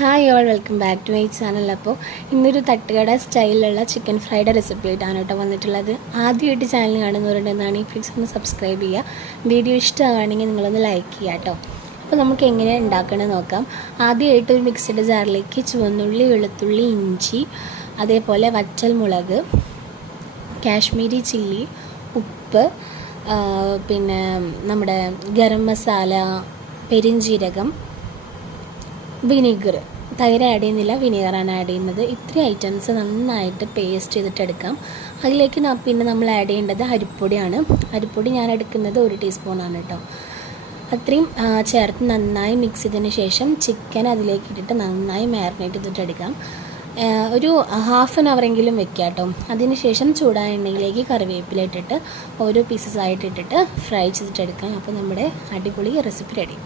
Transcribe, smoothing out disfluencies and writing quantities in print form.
Hi all, welcome back to my channel. അപ്പോൾ ഇന്നൊരു തട്ടുകട സ്റ്റൈലിലുള്ള ചിക്കൻ ഫ്രൈഡ് റെസിപ്പി ആയിട്ടാണ് കേട്ടോ വന്നിട്ടുള്ളത്. ആദ്യമായിട്ട് ചാനൽ കാണുന്നവരുണ്ടെന്നാണ് പ്ലീസ് ഒന്ന് സബ്സ്ക്രൈബ് ചെയ്യുക. വീഡിയോ ഇഷ്ടമാണെങ്കിൽ നിങ്ങളൊന്ന് ലൈക്ക് ചെയ്യുക കേട്ടോ. അപ്പോൾ നമുക്ക് എങ്ങനെയാണ് ഉണ്ടാക്കണമെന്ന് നോക്കാം. ആദ്യമായിട്ട് ഒരു മിക്സിയുടെ ജാറിലേക്ക് ചുവന്നുള്ളി, വെളുത്തുള്ളി, ഇഞ്ചി, അതേപോലെ വറ്റൽമുളക്, കാശ്മീരി ചില്ലി, ഉപ്പ്, പിന്നെ നമ്മുടെ ഗരം മസാല, പെരിഞ്ജീരകം, വിനീഗർ. തൈര് ആഡ് ചെയ്യുന്നില്ല, വിനീഗറാണ് ആഡ് ചെയ്യുന്നത്. ഇത്രയും ഐറ്റംസ് നന്നായിട്ട് പേസ്റ്റ് ചെയ്തിട്ടെടുക്കാം. അതിലേക്ക് പിന്നെ നമ്മൾ ആഡ് ചെയ്യേണ്ടത് അരിപ്പൊടിയാണ്. അരിപ്പൊടി ഞാൻ എടുക്കുന്നത് 1 ടീസ്പൂണാണ് കേട്ടോ. അത്രയും ചേർത്ത് നന്നായി മിക്സ് ചെയ്തതിന് ശേഷം ചിക്കൻ അതിലേക്ക് ഇട്ടിട്ട് നന്നായി മാരിനേറ്റ് ചെയ്തിട്ടെടുക്കാം. ഒരു ഹാഫ് ആൻ അവറെങ്കിലും വെക്കാം കേട്ടോ. അതിന് ശേഷം ചൂടായ എണ്ണയിലേക്ക് കറിവേപ്പില ഇട്ടിട്ട് ഓരോ പീസസ് ആയിട്ട് ഇട്ടിട്ട് ഫ്രൈ ചെയ്തിട്ടെടുക്കാം. അപ്പോൾ നമ്മുടെ അടിപൊളി റെസിപ്പി റെഡി.